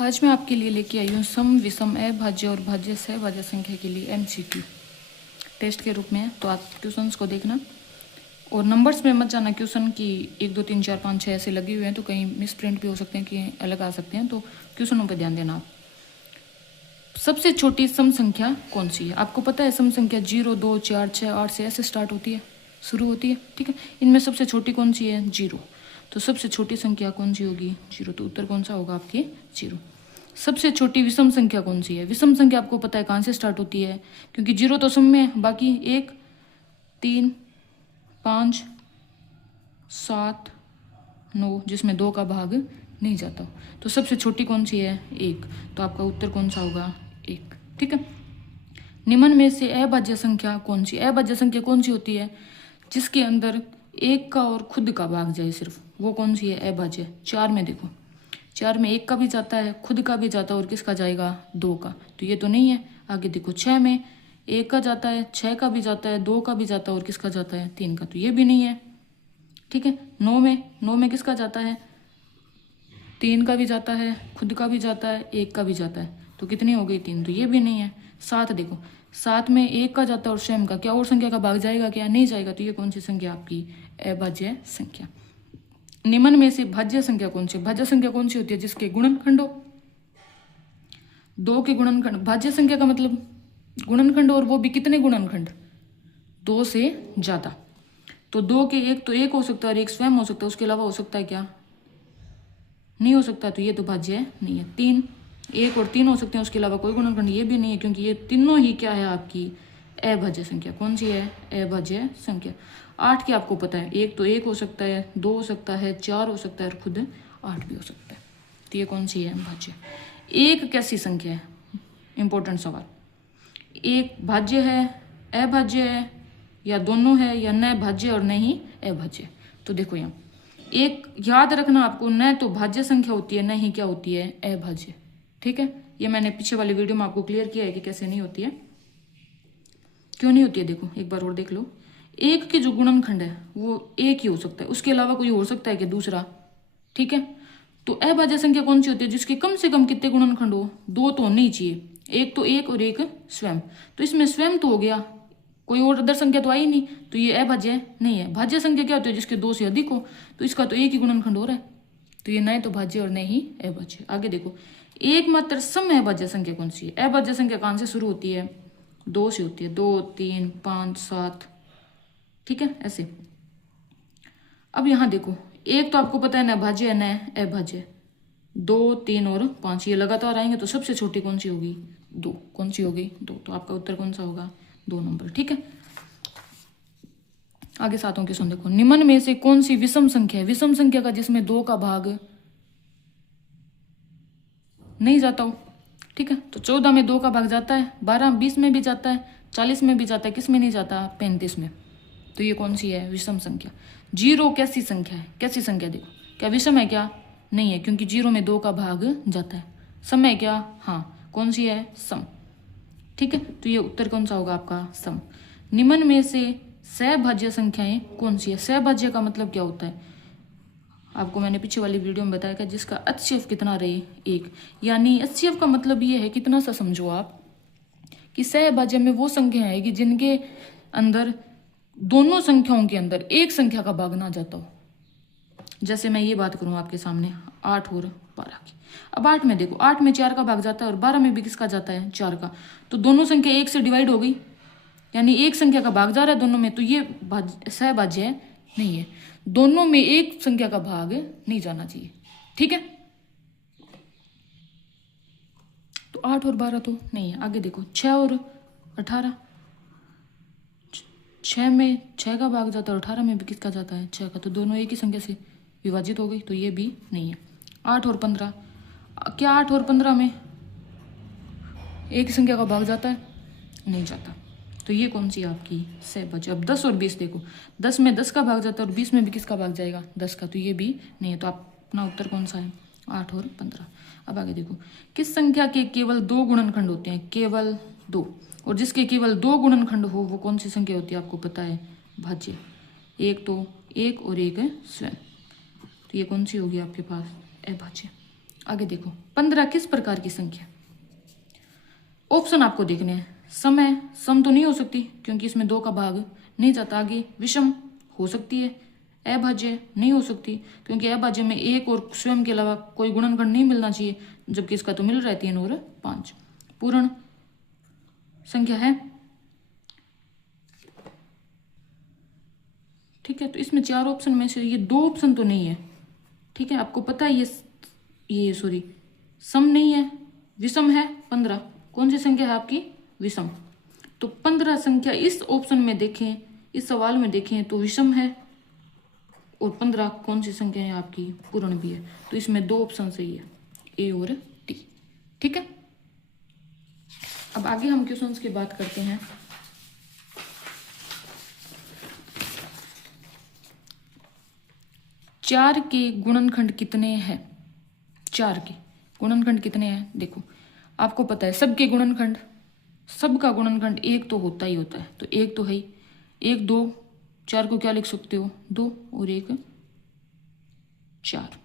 आज मैं आपके लिए लेके आई हूँ सम, विषम, अभाज्य और भाज्य सहभाज्य संख्या के लिए एमसीक्यू टेस्ट के रूप में है। तो आप क्वेश्चंस को देखना और नंबर्स में मत जाना क्वेश्चन की 1 2 3 4 5 6 ऐसे लगे हुए हैं तो कहीं मिस प्रिंट भी हो सकते हैं कि अलग आ सकते हैं, तो क्वेश्चनों पर ध्यान देना आप। सबसे छोटी सम संख्या कौन सी है? आपको पता है सम संख्या 0 2 4 6 8 से ऐसे स्टार्ट होती है, शुरू होती है, ठीक है। इनमें सबसे छोटी कौन सी है? 0। तो सबसे छोटी संख्या कौन सी होगी? 0। तो उत्तर कौन सा होगा आपके? 0। सबसे छोटी विषम संख्या कौन सी है? विषम संख्या आपको पता है कहाँ से स्टार्ट होती है, क्योंकि 0 तो सम में है, बाकी 1 3 5 7 9 जिसमें 2 का भाग नहीं जाता। तो सबसे छोटी कौन सी है? 1। तो आपका उत्तर कौन सा होगा? 1, ठीक है। निम्न में से अभाज्य संख्या कौन सी? अभाज्य संख्या कौन सी होती है? जिसके अंदर 1 का और खुद का भाग जाए सिर्फ, वो कौन सी है? अभाज्य। 4 में देखो, 4 में 1 का भी जाता है, खुद का भी जाता है और किसका जाएगा? 2 का। तो ये तो नहीं है। आगे देखो 6 में 1 का जाता है, 6 का भी जाता है, 2 का भी जाता है और किसका जाता है? 3 का। तो ये भी नहीं है, ठीक है। 9 में किसका जाता है? 3 का भी जाता है, खुद का भी जाता है, 1 का भी जाता है। तो कितनी हो गई? 3। तो ये भी नहीं है। 7 देखो, 7 में 1 का जाता है और स्वयं का, क्या और संख्या का भाग जाएगा? क्या नहीं जाएगा। तो ये कौन सी संख्या आपकी? अभाज्य संख्या। निम्न में से भाज्य संख्या कौन सी? भाज्य संख्या कौन सी होती है? जिसके गुणनखंड हो, 2 के गुणनखंड। भाज्य संख्या का मतलब गुणनखंड, और वो भी कितने गुणनखंड? 2 से ज्यादा। तो 2 के 1 तो 1 हो सकता है और 1 स्वयं हो सकता है, उसके अलावा हो सकता है क्या? नहीं हो सकता। तो ये तो भाज्य नहीं है। 3, 1 और 3 हो सकते हैं, उसके अलावा कोई गुणनखंड ये भी नहीं है, क्योंकि ये तीनों ही क्या है आपकी? अभाज्य संख्या। कौन सी है? अभाज्य संख्या। 8 की आपको पता है, 1 तो 1 हो सकता है, 2 हो सकता है, 4 हो सकता है और खुद 8 भी हो सकता है। तो ये कौन सी है? भाज्य। एक कैसी संख्या है? इंपॉर्टेंट सवाल। एक भाज्य है, अभाज्य है, या दोनों है, या न भाज्य और न ही अभाज्य? तो देखो यहाँ एक याद रखना आपको, न तो भाज्य संख्या होती है, न ही क्या होती है? अभाज्य, ठीक है। ये मैंने पीछे वाली वीडियो में आपको क्लियर किया है कि कैसे नहीं होती है, क्यों नहीं होती है। देखो एक बार और देख लो। 1 के जो गुणनखंड है वो 1 ही हो सकता है, उसके अलावा कोई हो सकता है कि दूसरा, ठीक है। तो अभाज्य संख्या कौन सी होती है? जिसके कम से कम कितने गुणनखंड हो? 2 तो होने ही चाहिए, 1 तो 1 और 1 स्वयं। तो इसमें स्वयं तो हो गया, कोई और अदर संख्या तो आई नहीं, तो ये अभाज्य नहीं है। भाज्य संख्या क्या होती है? जिसके 2 से अधिक हो। तो इसका तो 1 ही गुणनखंड हो रहा है, तो ये न तो भाज्य और न ही अभाज्य। आगे देखो, एकमात्र सम अभाज्य संख्या कौन सी है? अभाज्य संख्या कहाँ से शुरू होती है? 2 से होती है। 2 3 5 7, ठीक है, ऐसे। अब यहां देखो, एक तो आपको पता है न भाज्य है न अभाज्य, 2 3 और 5 ये लगातार आएंगे, तो सबसे छोटी कौन सी होगी? 2। कौन सी होगी? 2। तो आपका उत्तर कौन सा होगा? 2 नंबर, ठीक है। आगे 7वां क्वेश्चन देखो, निम्न में से कौन सी विषम संख्या है? विषम संख्या का जिसमें 2 का भाग नहीं जाता हो, ठीक है। तो 14 में 2 का भाग जाता है, 12 20 में भी जाता है, 40 में भी जाता है, किस में नहीं जाता? 35 में। तो ये कौन सी है? विषम संख्या। 0 कैसी संख्या है? कैसी संख्या? देखो, क्या विषम है? क्या नहीं है, क्योंकि 0 में 2 का भाग जाता है। सम है क्या? हाँ। कौन सी है? सम, ठीक है। तो ये उत्तर कौन सा होगा आपका? सम। निम्न में से सहभाज्य संख्याएं कौन सी है? सहभाज्य का मतलब क्या होता है? आपको मैंने पीछे वाली वीडियो में बताया कि जिसका HCF कितना रहे? 1। यानी HCF का मतलब ये है, कितना सा समझो आप, कि सहभाज्य में वो संख्या है कि जिनके अंदर दोनों संख्याओं के अंदर एक संख्या का भाग ना जाता हो। जैसे मैं ये बात करूं आपके सामने 8 और 12 की। अब 8 में देखो, 8 में 4 का भाग जाता है और 12 में भी किसका जाता है? 4 का। तो दोनों संख्या 1 से डिवाइड हो गई, यानी एक संख्या का भाग जा रहा है दोनों में, तो ये सहभाज्य नहीं है। दोनों में एक संख्या का भाग नहीं जाना चाहिए, ठीक है। तो 8 और 12 तो नहीं है। आगे देखो 6 और 18, 6 में 6 का भाग जाता है और 18 में भी किसका जाता है? 6 का। तो दोनों एक ही संख्या से विभाजित हो गई, तो ये भी नहीं है। 8 और 15, क्या 8 और 15 में एक ही संख्या का भाग जाता है? नहीं जाता। तो ये कौन सी आपकी? सहभाज्य। अब 10 और 20 देखो, 10 में 10 का भाग जाता है और 20 में भी किसका भाग जाएगा? 10 का। तो ये भी नहीं है। तो अपना उत्तर कौन सा है? 8 और 15। अब आगे देखो, किस संख्या के केवल 2 गुणनखंड होते हैं? केवल 2। और जिसके केवल 2 गुणनखंड हो वो कौन सी संख्या होती है? आपको पता है, भाज्य। 1 तो 1 और 1 स्वयं। तो ये कौन सी होगी आपके पास? अभाज्य। आगे देखो 15 किस प्रकार की संख्या। ऑप्शन आपको देखने हैं। सम है, सम तो नहीं हो सकती क्योंकि इसमें 2 का भाग नहीं जाता। आगे विषम हो सकती है, अभाज्य नहीं हो सकती क्योंकि अभाज्य में 1 और स्वयं के अलावा कोई गुणनखंड नहीं मिलना चाहिए, जबकि इसका तो मिल रहा है 3 और 5। पूर्ण संख्या है, ठीक है। तो इसमें 4 ऑप्शन में से ये 2 ऑप्शन तो नहीं है, ठीक है। आपको पता है ये सॉरी सम नहीं है, विषम है 15। कौन सी संख्या है आपकी? विषम। तो 15 संख्या इस ऑप्शन में देखें, इस सवाल में देखें तो विषम है, और 15 कौन सी संख्या है आपकी? पूर्ण भी है। तो इसमें 2 ऑप्शन सही है, ए और टी, ठीक है। अब आगे हम क्वेश्चंस की बात करते हैं। चार के गुणनखंड कितने हैं? 4 के गुणनखंड कितने हैं? देखो आपको पता है सबके गुणनखंड, सबका गुणनखंड 1 तो होता ही होता है, तो 1 तो है ही। 1 2 4 को क्या लिख सकते हो? 2 और 1 4,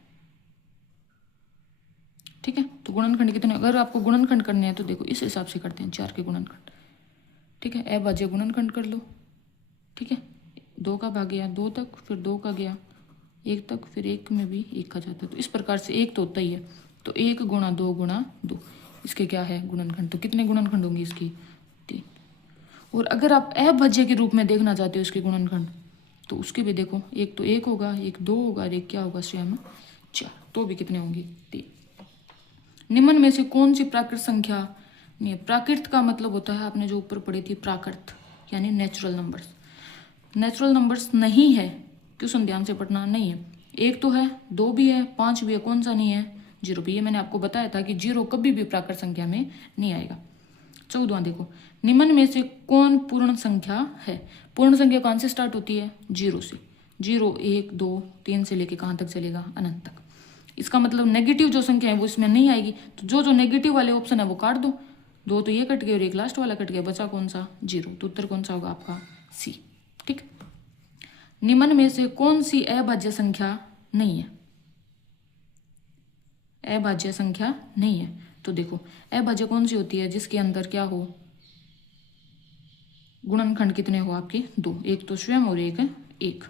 ठीक है। तो गुणनखंड कितने? अगर आपको गुणनखंड करने हैं तो देखो इस हिसाब से करते हैं 4 के गुणनखंड, ठीक है। अभाज्य गुणनखंड कर लो, ठीक है। 2 का भाग गया 2 तक, फिर 2 का गया 1 तक, फिर 1 में भी 1 का जाता है। तो इस प्रकार से 1 तो होता ही है। तो 1 गुणा 2 गुणा 2, इसके क्या है? गुणनखंड। तो कितने गुणनखंड होंगे इसकी? 3। और अगर आप अभाज्य के रूप में देखना चाहते हो इसके गुणनखंड, तो उसके भी देखो, 1 तो 1 होगा, 1 2 होगा, और 1 क्या होगा? स्वयं 4। तो भी कितने होंगे? 3। निम्न में से कौन सी प्राकृत संख्या नहीं है? प्राकृत का मतलब होता है, आपने जो ऊपर पढ़ी थी, प्राकृत यानी नेचुरल नंबर्स। नेचुरल नंबर्स नहीं है, क्वेश्चन ध्यान से पढ़ना। नहीं है, 1 तो है, 2 भी है, 5 भी है, कौन सा नहीं है? 0 भी। ये मैंने आपको बताया था कि 0 कभी भी प्राकृत संख्या में नहीं आएगा। 14वां देखो, निम्न में से कौन पूर्ण संख्या है? पूर्ण संख्या कौन से स्टार्ट होती है? 0 से। 0 1 2 3 से लेके कहाँ तक चलेगा? अनंत तक। इसका मतलब नेगेटिव जो संख्या है वो इसमें नहीं आएगी। तो जो नेगेटिव वाले ऑप्शन है वो काट दो। 2 तो ये कट गए और 1 लास्ट वाला कट गया, बचा कौन सा? 0। तो उत्तर कौन सा होगा आपका? सी, ठीक। निम्न में से कौन सी अभाज्य संख्या नहीं है? अभाज्य संख्या नहीं है। तो देखो अभाज्य कौन सी होती है? जिसके अंदर क्या हो? गुणनखंड कितने हो आपके? 2। 1 तो स्वयं और 1।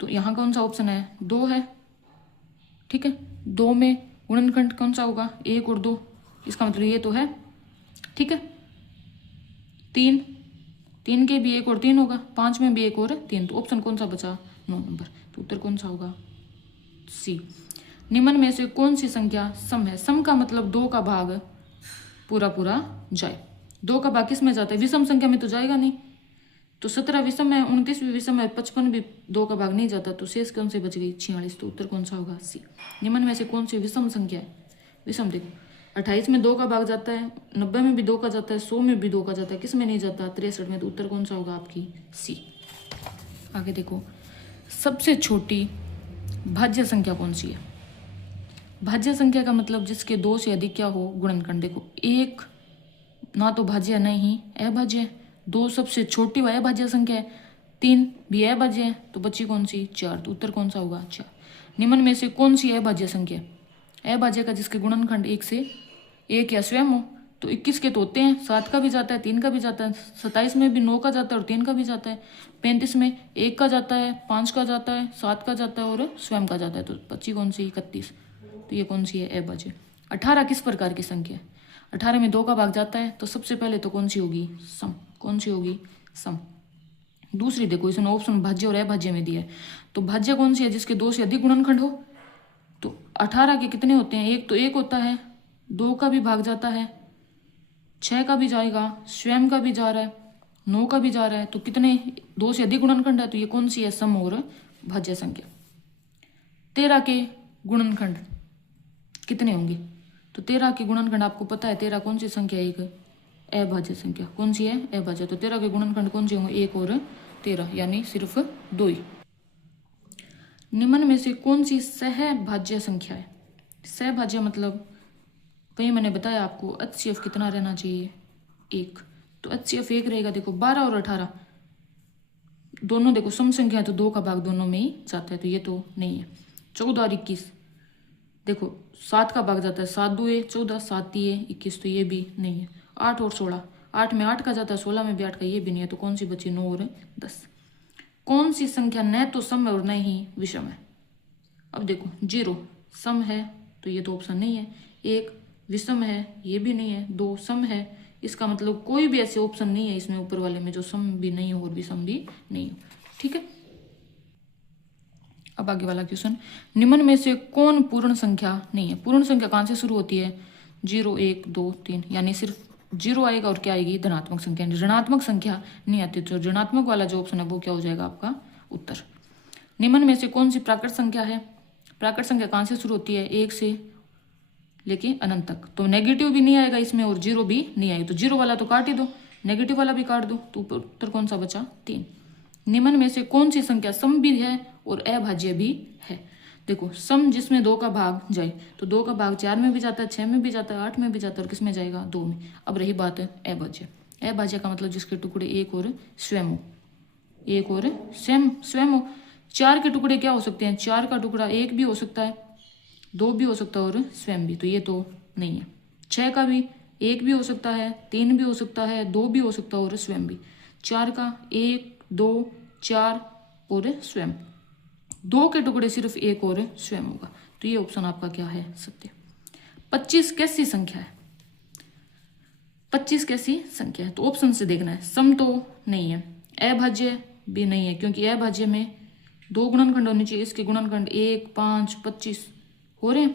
तो यहाँ कौन सा ऑप्शन है? 2 है, ठीक है। 2 में गुणनखंड कौन सा होगा? 1 और 2। इसका मतलब ये तो है, ठीक है। 3 के भी 1 और 3 होगा, 5 में भी 1 और 3। तो ऑप्शन कौन सा बचा? 9 नंबर। तो उत्तर कौन सा होगा? सी। निम्न में से कौन सी संख्या सम है? सम का मतलब 2 का भाग पूरा पूरा जाए। 2 का भाग किस में जाता है? विषम संख्या में तो जाएगा नहीं। तो 17 विषम है, 29 भी विषम है, 55 भी 2 का भाग नहीं जाता। तो शेष कौन से बच गई? 46। तो उत्तर कौन सा होगा? सी। निम्न में से कौन सी विषम संख्या है? विषम देखो 28 में 2 का भाग जाता है, 90 में भी 2 का जाता है, 100 में भी 2 का जाता है, किस में नहीं जाता? 63 में। तो उत्तर कौन सा होगा आपकी? सी। आगे देखो, सबसे छोटी भाज्य संख्या कौन सी है? भाज्य संख्या का मतलब जिसके 2 से अधिक क्या हो? गुणनखंड। देखो 1 ना तो भाज्य नहीं अभाज्य, 2 सबसे छोटी व अभाज्य संख्या है, 3 भी अभाज्य है, तो बची कौन सी? 4। तो उत्तर कौन सा होगा? 4। निम्न में से कौन सी अभाज्य संख्या? अभाज्य का जिसके गुणनखंड 1 से 1 या स्वयं हो। तो 21 के तो होते हैं, 7 का भी जाता है, 3 का भी जाता है, 27 में भी 9 का जाता है और 3 का भी जाता है, 35 में 1 का जाता है, 5 का जाता है, 7 का जाता है और स्वयं का जाता है। तो बची कौन सी? 31। तो ये कौन सी है? अभाज्य। 18 किस प्रकार की संख्या है? 18 में 2 का भाग जाता है, तो सबसे पहले तो कौन सी होगी? सम। कौन सी होगी? सम। दूसरी देखो, इसमें ऑप्शन भाज्य और अभाज्य में दिया है। तो भाज्य कौन सी है? जिसके 2 से अधिक गुणनखंड हो। तो 18 के कितने होते हैं? 1 तो 1 होता है, 2 का भी भाग जाता है, 6 का भी जाएगा, स्वयं का भी जा रहा है, 9 का भी जा रहा है। तो कितने? 2 से अधिक गुणनखंड है। तो ये कौन सी है? सम और भाज्य संख्या। 13 के गुणनखंड कितने होंगे? तो 13 के गुणनखंड आपको पता है, 13 कौन सी संख्या है? एक अभाज्य संख्या। कौन सी है? अभाज्य। तो 13 के गुणनखंड कौन से होंगे? 1 और 13, यानी सिर्फ 2 ही। निम्न में से कौन सी सहभाज्य संख्या है? सहभाज्य मतलब कहीं मैंने बताया आपको HCF कितना रहना चाहिए? 1। तो HCF 1 रहेगा। देखो 12 और 18 दोनों देखो सम संख्या है, तो 2 का भाग दोनों में ही जाता है, तो ये तो नहीं है। 14 और 21 देखो 7 का भाग जाता है 7 दूए 14, 7 तीए 21, तो ये भी नहीं है। 8 और 16, 8 में 8 का जाता है, 16 में भी 8 का, ये भी नहीं है। तो कौन सी बची? 9 और 10। कौन सी संख्या न तो सम है और न ही विषम है? अब देखो 0 सम है तो ये तो ऑप्शन नहीं है। 1 विषम है, ये भी नहीं है। 2 सम है, इसका मतलब कोई भी ऐसे ऑप्शन नहीं है इसमें ऊपर वाले में जो सम भी नहीं हो और विषम भी नहीं हो। ठीक है, अब आगे वाला क्वेश्चन, निम्न में से कौन पूर्ण संख्या नहीं है? पूर्ण संख्या कहाँ से शुरू होती है? 0 1 2 3, यानी सिर्फ 0 आएगा और क्या आएगी? धनात्मक संख्या। ऋणात्मक संख्या नहीं आती, तो ऋणात्मक वाला जो ऑप्शन है वो क्या हो जाएगा आपका उत्तर। निम्न में से कौन सी प्राकृत संख्या है? प्राकृत संख्या कहाँ से शुरू होती है? 1 से लेके अनंत तक, तो नेगेटिव भी नहीं आएगा इसमें और 0 भी नहीं आएगा। तो 0 वाला तो काट ही दो, नेगेटिव वाला भी काट दो, तो उत्तर कौन सा बचा? 3। निम्न में से कौन सी संख्या सम भी है और अभाज्य भी है? देखो सम जिसमें 2 का भाग जाए, तो 2 का भाग 4 में भी जाता है, 6 में भी जाता है, 8 में भी जाता है, और किस में जाएगा? 2 में। अब रही बात अभाज्य। अभाज्य का मतलब जिसके टुकड़े 1 और स्वयं हो, 1 और स्वयं हो। 4 के टुकड़े क्या हो सकते हैं? 4 का टुकड़ा 1 भी हो सकता है, 2 भी हो सकता है और स्वयं भी, तो ये तो नहीं है। 6 का भी 1 भी हो सकता है, 3 भी हो सकता है, 2 भी हो सकता है और स्वयं भी। 4 का 1 2 4 और स्वयं, 2 के टुकड़े सिर्फ 1 और स्वयं होगा, तो ये ऑप्शन आपका क्या है? सत्य। 25 कैसी संख्या है? 25 कैसी संख्या है? तो ऑप्शन से देखना है। सम तो नहीं है, अभाज्य भी नहीं है, क्योंकि अभाज्य में 2 गुणनखंड होने चाहिए, इसके गुणनखंड 1 5 25 हो रहे हैं,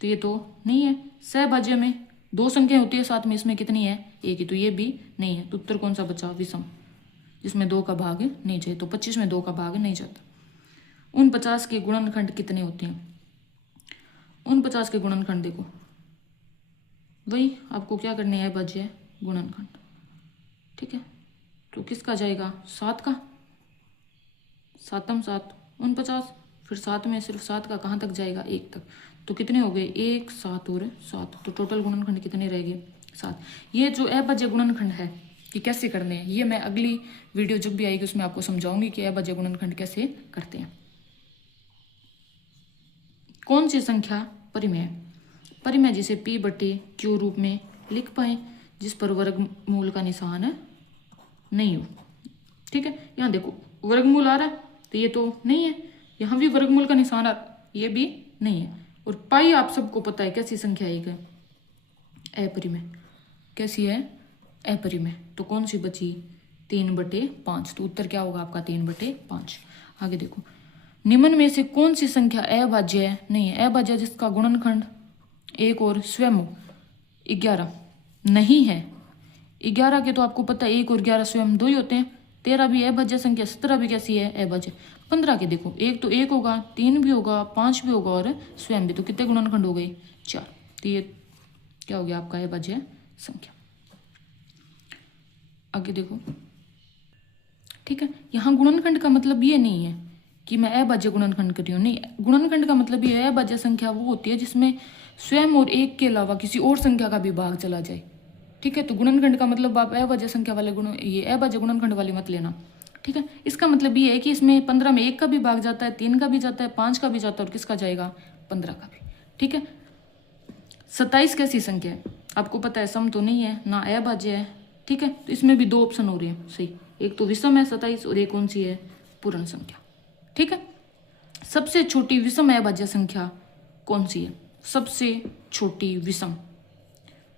तो ये तो नहीं है। सहभाज्य में 2 संख्या होती है साथ में, इसमें कितनी है? 1 ही, तो ये भी नहीं है। तो उत्तर कौन सा बचा? विषम, जिसमें 2 का भाग नहीं जाए। तो 25 में 2 का भाग नहीं जाता। 49 के गुणनखंड कितने होते हैं? 49 के गुणनखंड देखो, वही आपको क्या करने है? अभाज्य गुणनखंड। ठीक है, तो किसका जाएगा? 7 का, 7 7 49, फिर 7 में सिर्फ 7 का कहाँ तक जाएगा? 1 तक, तो कितने हो गए? 1 7 और 7, तो टोटल गुणनखंड कितने रह गए? 7। ये जो अभाज्य गुणनखंड है कि कैसे करने हैं, ये मैं अगली वीडियो जब भी आएगी उसमें आपको समझाऊंगी कि अभाज्य गुणनखंड कैसे करते हैं। कौन सी संख्या परिमेय है? परिमेय जिसे P/Q रूप में लिख पाए, जिस पर वर्गमूल का निशान नहीं हो। ठीक है, यहाँ देखो वर्गमूल आ रहा है, तो ये तो नहीं है। यहाँ भी वर्गमूल का निशान आ रहा, ये भी नहीं है। और पाई आप सबको पता है कैसी संख्या है? अपरिमेय। कैसी है? अपरिमेय। तो कौन सी बची? 3/5, तो उत्तर क्या होगा आपका? 3/5। आगे देखो, निम्न में से कौन सी संख्या अभाज्य नहीं है? अभाज्य जिसका गुणनखंड 1 और स्वयं 11 नहीं है। 11 के तो आपको पता है 1 और 11 स्वयं 2 ही होते हैं। 13 भी अभाज्य संख्या, 17 भी कैसी है? अभाज्य। 15 के देखो, 1 तो 1 होगा, 3 भी होगा, 5 भी होगा और स्वयं भी, तो कितने गुणनखंड हो गए? 4। तो ये क्या हो गया आपका? अभाज्य संख्या। आगे देखो, ठीक है, यहाँ गुणनखंड का मतलब ये नहीं है कि मैं अभाज्य गुणनखंड कर रही हूँ, नहीं। गुणनखंड का मतलब ये है, अभाज्य संख्या वो होती है जिसमें स्वयं और 1 के अलावा किसी और संख्या का भी भाग चला जाए। ठीक है, तो गुणनखंड का मतलब आप अभाज्य संख्या वाले ये अभाज्य गुणनखंड वाले मत लेना। ठीक है, इसका मतलब ये है कि इसमें 15 में 1 का भी भाग जाता है, 3 का भी जाता है, 5 का भी जाता है, और किसका जाएगा? 15 का भी। ठीक है, 27 कैसी संख्या है? आपको पता है सम तो नहीं है, ना अभाज्य है। ठीक है, तो इसमें भी 2 ऑप्शन हो रहे हैं सही, एक तो विषम है 27 और एक कौन सी है? पूर्ण संख्या। ठीक है, सबसे छोटी विषम अभाज्य संख्या कौन सी है? सबसे छोटी विषम।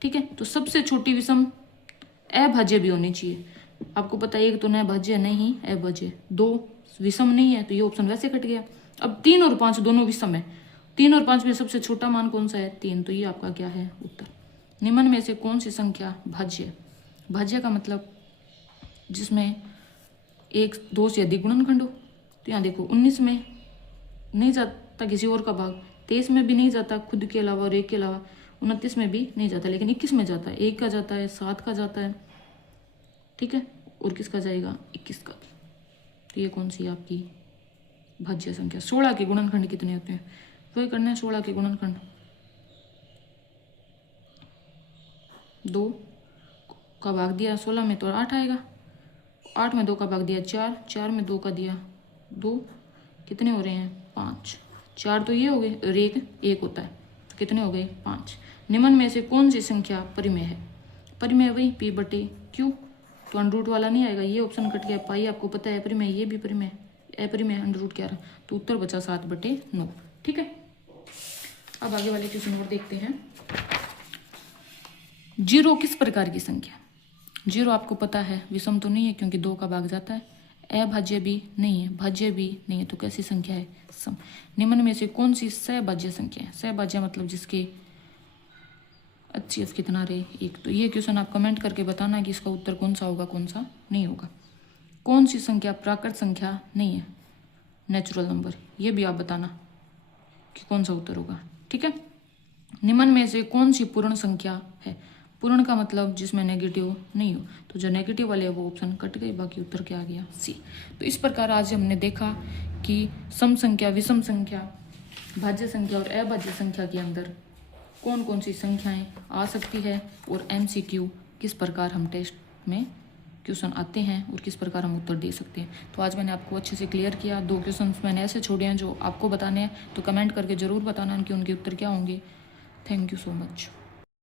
ठीक है, तो सबसे छोटी विषम अभाज्य भी होनी चाहिए। आपको पता है एक तो न भाज्य नहीं अभाज्य, 2 विषम नहीं है, तो ये ऑप्शन वैसे कट गया। अब 3 और 5 दोनों विषम है, 3 और 5 में सबसे छोटा मान कौन सा है? 3, तो ये आपका क्या है? उत्तर। निम्न में से कौन सी संख्या भाज्य? भाज्य का मतलब जिसमें 1 2 से अधिक गुणनखंड हो। तो यहाँ देखो 19 में नहीं जाता किसी और का भाग, 23 में भी नहीं जाता खुद के अलावा और 1 के अलावा, 29 में भी नहीं जाता, लेकिन 21 में जाता है, 1 का जाता है, 7 का जाता है। ठीक है, और किसका जाएगा? 21 का भी। तो ये कौन सी आपकी भाज्य संख्या? 16 के गुणनखंड कितने होते हैं? वही करना है, 16 के गुणनखंड 2 का भाग दिया 16 में तो 8 आएगा, 8 में 2 का भाग दिया 4, 4 में 2 का दिया 2, कितने हो रहे हैं? 5। 4 तो ये हो गए और 1 होता है, कितने हो गए 5। निम्न में से कौन सी संख्या परिमेय है? परिमेय वही p बटे q, तो अंडर रूट वाला नहीं आएगा, ये ऑप्शन कट गया। पाई आपको पता है परिमेय, ये भी परिमेय, अपरिमेय अंडर रूट 11, तो उत्तर बचा 7/9। ठीक है, अब आगे वाले क्वेश्चन और देखते हैं। 0 किस प्रकार की संख्या? 0 आपको पता है विषम तो नहीं है क्योंकि 2 का भाग जाता है, अभाज्य भी नहीं है, भाज्य भी नहीं है, तो कैसी संख्या है? सम। निम्न में से कौन सी सहभाज्य संख्या है? सहभाज्य मतलब जिसके HCF कितना रहे 1। तो ये क्वेश्चन आप कमेंट करके बताना कि इसका उत्तर कौन सा होगा, कौन सा नहीं होगा। कौन सी संख्या प्राकृत संख्या नहीं है, नेचुरल नंबर, ये भी आप बताना कि कौन सा उत्तर होगा। ठीक है, निम्न में से कौन सी पूर्ण संख्या है? पूर्ण का मतलब जिसमें नेगेटिव नहीं हो, तो जो नेगेटिव वाले है वो ऑप्शन कट गए, बाकी उत्तर क्या आ गया? सी। तो इस प्रकार आज हमने देखा कि सम संख्या, विषम संख्या, भाज्य संख्या और अभाज्य संख्या के अंदर कौन कौन सी संख्याएं आ सकती है और MCQ किस प्रकार हम टेस्ट में क्वेश्चन आते हैं और किस प्रकार हम उत्तर दे सकते हैं। तो आज मैंने आपको अच्छे से क्लियर किया। 2 क्वेश्चन मैंने ऐसे छोड़े हैं जो आपको बताने हैं, तो कमेंट करके ज़रूर बताना कि उनके उत्तर क्या होंगे। Thank you so much.